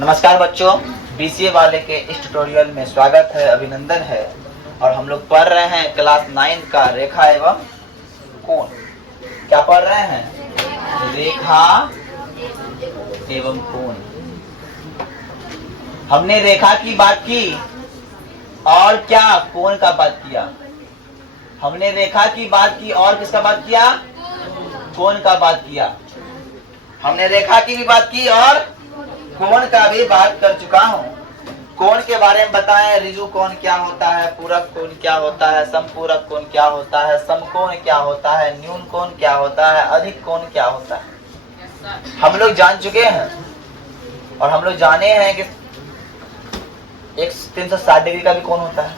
नमस्कार बच्चों, बीसीए वाले के इस ट्यूटोरियल में स्वागत है, अभिनंदन है। और हम लोग पढ़ रहे हैं क्लास 9 का रेखा एवं कोण। क्या पढ़ रहे हैं? रेखा एवं कोण। हमने रेखा की बात की और क्या कोण का बात किया। हमने रेखा की बात की और किसका बात किया? कोण का बात किया। हमने रेखा की भी बात की और कोण का भी बात कर चुका हूँ। कोण के बारे में बताएं, ऋजु कोण क्या होता है, पूरक कोण क्या होता है, समपूरक कोण क्या होता है, समकोण क्या होता है, न्यून कोण क्या होता है, अधिक कोण क्या होता है, हम लोग जान चुके हैं। और हम लोग जाने हैं कि एक 360 डिग्री का भी कोण होता है।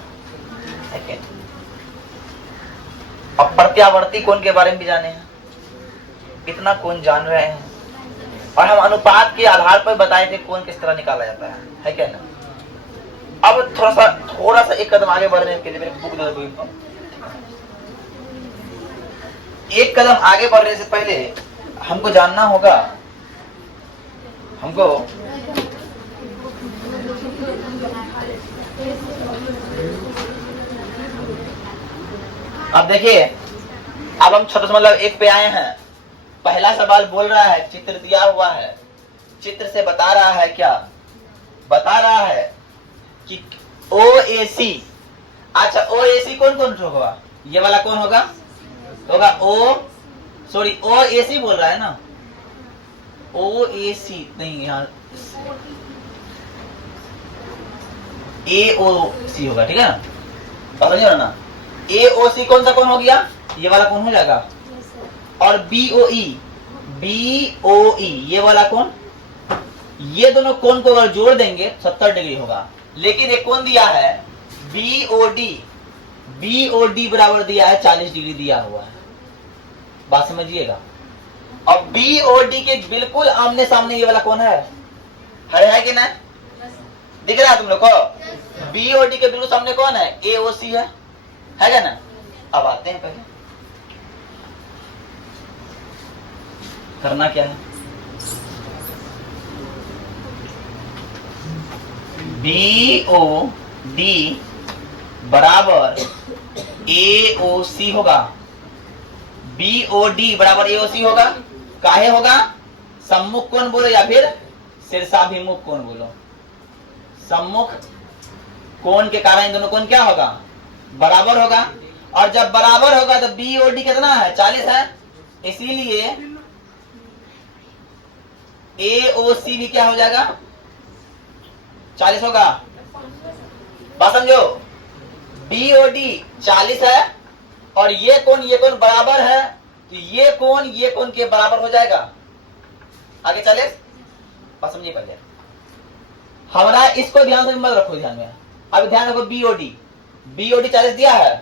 अब प्रत्यावर्ती कोण के बारे में भी जाने हैं। इतना कोण जान रहे हैं और हम अनुपात के आधार पर बताए थे कोण किस तरह निकाला जाता है क्या ना। अब थोड़ा सा एक कदम आगे बढ़ने के लिए मेरे बुक दे दो। एक कदम आगे बढ़ने से पहले हमको जानना होगा, हमको अब देखिए, अब हम छोटा सा मतलब एक पे आए हैं। पहला सवाल बोल रहा है, चित्र दिया हुआ है, चित्र से बता रहा है क्या? बता रहा है कि OAC। अच्छा, OAC कौन कौन होगा? ये वाला कौन होगा? OAC बोल रहा है ना। OAC नहीं, यहाँ AOC होगा, ठीक है ना? समझ रहे ना? AOC कौन सा कौन हो गया? ये वाला कौन हो जाएगा। और BOE ये वाला कोण, ये दोनों कोण को अगर जोड़ देंगे 70 डिग्री होगा। लेकिन एक कोण दिया है BOD बराबर दिया है 40 डिग्री दिया हुआ है। बात समझिएगा। और BOD के बिल्कुल आमने सामने ये वाला कोण है कि ना? दिख रहा है तुम लोग को? BOD के बिल्कुल सामने कौन है? AOC है क्या ना? अब आते हैं, पहले करना क्या है? BOD बराबर AOC होगा। BOD बराबर AOC होगा। काहे होगा? सम्मुख कोण बोलो या फिर शीर्षाभिमुख कोण बोलो। सम्मुख कोण के कारण इन दोनों कोण क्या होगा? बराबर होगा। और जब बराबर होगा तो BOD कितना है? 40 है। इसीलिए AOC भी क्या हो जाएगा? 40 होगा। बात समझो। BOD 40 है और ये कोण बराबर है, तो ये कोण के बराबर हो जाएगा। आगे चले, बात समझिए। पहले हमारा इसको ध्यान से मत रखो, ध्यान में। अब ध्यान रखो, BOD 40 दिया है।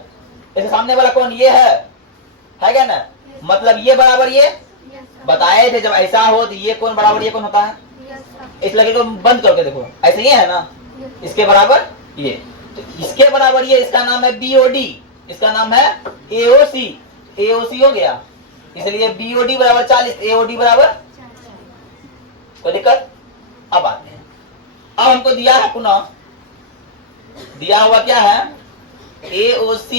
इसके सामने वाला कोण ये है क्या ना? मतलब ये बराबर ये बताए थे, जब ऐसा हो तो ये कोण बराबर ये कोण होता है। इस लगे को बंद करके देखो, ऐसे ये है ना, इसके बराबर ये, तो इसके बराबर ये, इसका नाम है BOD, इसका नाम है AOC हो गया। इसलिए BOD बराबर 40, AOD बराबर, कोई दिक्कत? अब आते हैं। अब हमको दिया है, पुनः दिया हुआ क्या है? AOC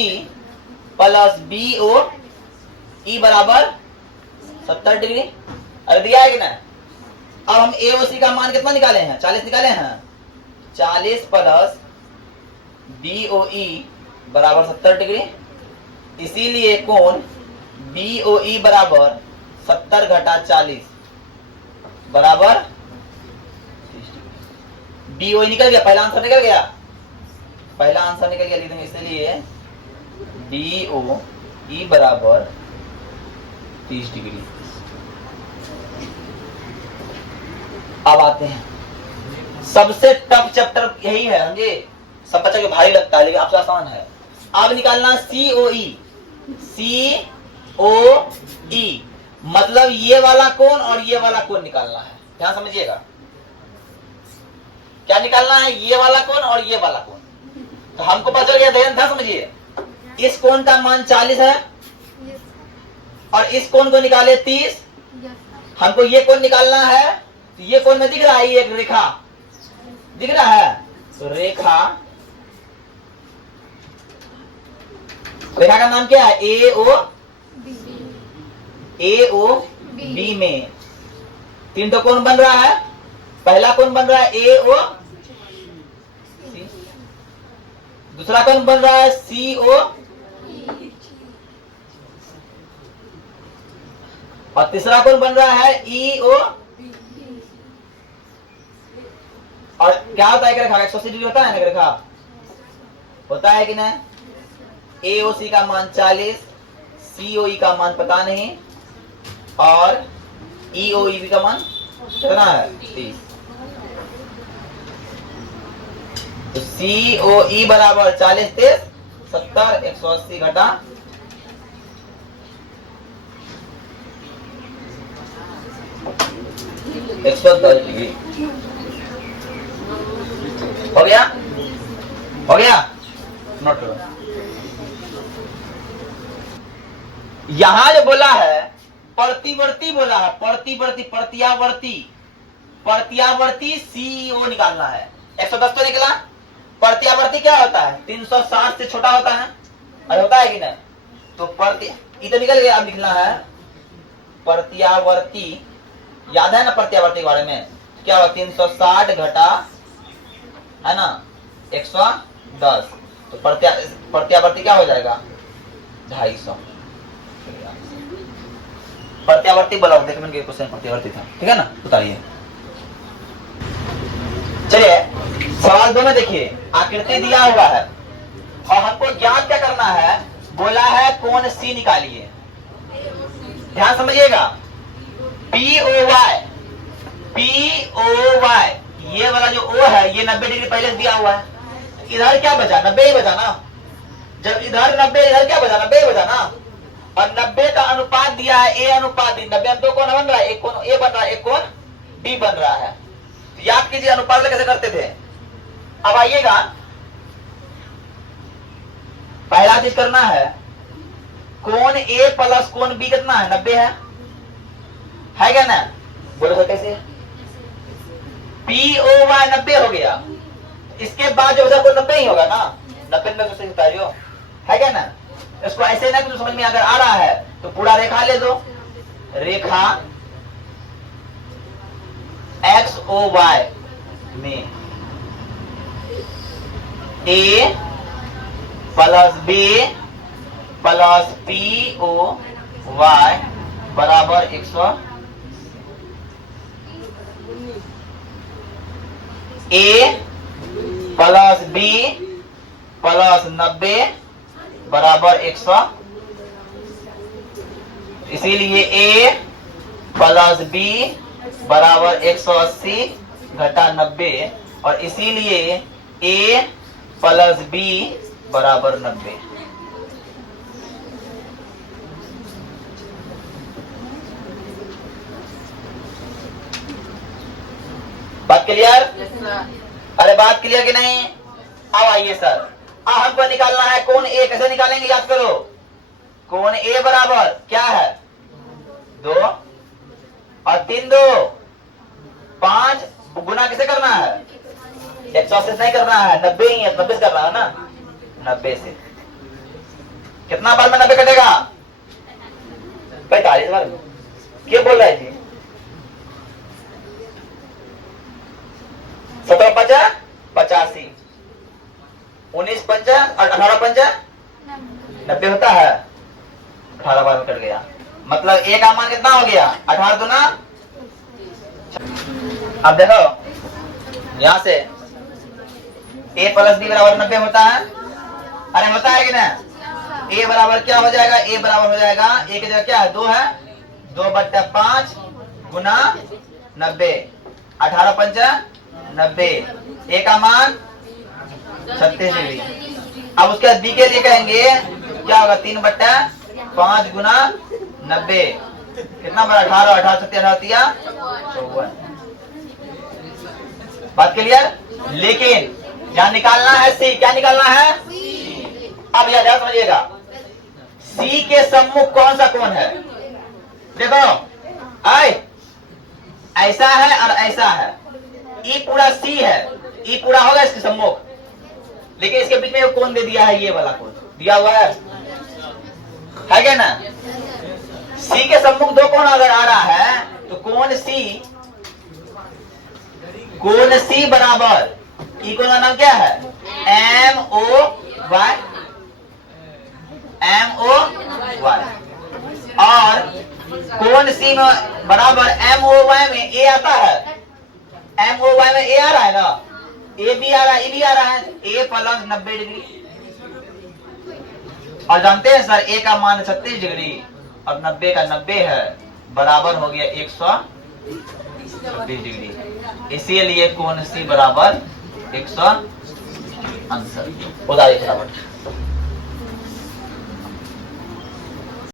प्लस BOE बराबर 70 डिग्री। अरे दिया है कि ना? अब हम AOC का मान कितना निकाले हैं? 40 निकाले हैं। 40 प्लस BOE बराबर 70 डिग्री। इसीलिए कोण BOE बराबर 70 घटा 40 बराबर 30 डिग्री। BOE निकल गया, पहला आंसर निकल गया, पहला आंसर निकल गया। लेकिन इसलिए BOE बराबर 30 डिग्री। अब आते हैं, सबसे टफ चैप्टर यही है, समझे? सब बच्चा को भारी लगता है, लेकिन आपसे आसान है। अब निकालना COE मतलब ये वाला कोण और ये वाला कोण निकालना है। ध्यान समझिएगा, क्या निकालना है? ये वाला कोण और ये वाला कोण। तो हमको पता चल गया, ध्यान समझिए। इस कोण का मान 40 है और इस कोण को निकाले 30। हमको ये कोण निकालना है, तो ये कोण में दिख रहा है एक रेखा, दिख रहा है? तो रेखा का नाम क्या है? ए ओ बी में 3 तो कौन बन रहा है? पहला कौन बन रहा है? ए ओ सी। दूसरा कौन बन रहा है? सी ओ। और तीसरा कौन बन रहा है? ई ओ। और क्या होता है रेखा? 180 डिग्री होता है ना रेखा? होता है कि नहीं? AOC का मान 40, COE का मान पता नहीं, और EOEB का मान कितना है? 30। तो COE बराबर 40 30 70, 180 घटा 110 डिग्री। हो गया? हो गया? नोट करो। यहां जो बोला है प्रतिवर्ती बोला है, प्रतिवर्ती प्रत्यावर्ती, प्रत्यावर्ती CO निकालना है। 110 तो निकला। प्रत्यावर्ती क्या होता है? 360 से छोटा होता है, अरे होता है कि नहीं? तो तो निकल गया। अब लिखना है प्रत्यावर्ती। याद है ना प्रत्यावर्ती के बारे में? क्या हुआ? 360 घटा है ना 110, तो प्रत्यावर्ती क्या हो जाएगा? 250। प्रत्यावर्ती बोला देखिए क्वेश्चन प्रत्यावर्ती था, ठीक है ना? बताइए। चलिए सवाल 2 में देखिए, आकृति दिया हुआ है और हमको ज्ञात क्या करना है? बोला है कोण C निकालिए। ध्यान समझिएगा, POY, ये वाला जो O है ये 90 डिग्री पहले से दिया हुआ है। इधर क्या बचा? 90 ही बचा ना। जब इधर 90, इधर क्या बचा? 90 ही बचा ना। और 90 का अनुपात दिया है A अनुपात 90 में 2 कोण बन रहा है, एक कोण A बन रहा है, एक कोण B बन रहा है। तो याद कीजिए अनुपात कैसे करते थे। अब आइएगा, पहला चीज करना है, कोण A प्लस कोण B कितना है? 90 है क्या ना? बोलो सर कैसे? POY 90 हो गया। इसके बाद जो कोई 90 ही होगा ना, 90 में से बताइयो, है क्या ना? इसको ऐसे ना कि समझ में अगर आ रहा है तो पूरा रेखा ले दो। रेखा XOY में A plus B plus POY बराबर 100। A प्लस B प्लस 90 बराबर 100। इसीलिए A प्लस B बराबर 180 घटा 90, और इसीलिए A प्लस B बराबर 90। बात क्लियर? अरे बात क्लियर कि नहीं? अब आइए सर, अब हमको निकालना है कोण A। कैसे निकालेंगे? याद करो, कोण A बराबर क्या है? 2 और 3 2 5 गुना कैसे करना है? 180 नहीं करना है, 90 ही है, 90 से करना है ना। 90 से कितना बार में 90 कटेगा? 45 बार में। क्या बोल रहा है जी? 17 5 85, 19 5 और 18 5 90 होता है। 18 बार में कट गया, मतलब A का मान कितना हो गया? 18 दूना। अब देखो यहां से A प्लस B बराबर 90 होता है। अरे होता है कि नहीं? A बराबर क्या हो जाएगा? A बराबर हो जाएगा, A की जगह क्या है? 2 है, 2/5 गुना 90, 18 5 90। A का मान 36 डिग्री। अब उसके बाद B के लिए कहेंगे क्या होगा? 3/5 गुना 90, कितना बड़ा? 18, 18 सत्या 18 54। बात क्लियर? लेकिन यहां निकालना है C। क्या निकालना है? अब याद समझिएगा, C के सम्मुख कौन सा कोण है? देखो ऐसा है और ऐसा है, ये पूरा C है, ई पूरा होगा इसके सम्मुख, लेकिन इसके बीच में एक कोण दे दिया है, ये वाला कोण दिया हुआ है क्या ना। सी के सम्मुख दो कोण अगर आ रहा है तो कोण सी बराबर ई कोण का नाम क्या है, MOY, और कोण सी में बराबर MOY में ए आता है, MOY में ए आ रहा है ना, ए भी आ रहा है, ए भी आ रहा है, ए प्लस 90 डिग्री। और जानते हैं सर ए का मान 36 डिग्री और 90 का 90 है, बराबर हो गया 126 डिग्री। इसीलिए कोण सी बराबर 169 बराबर।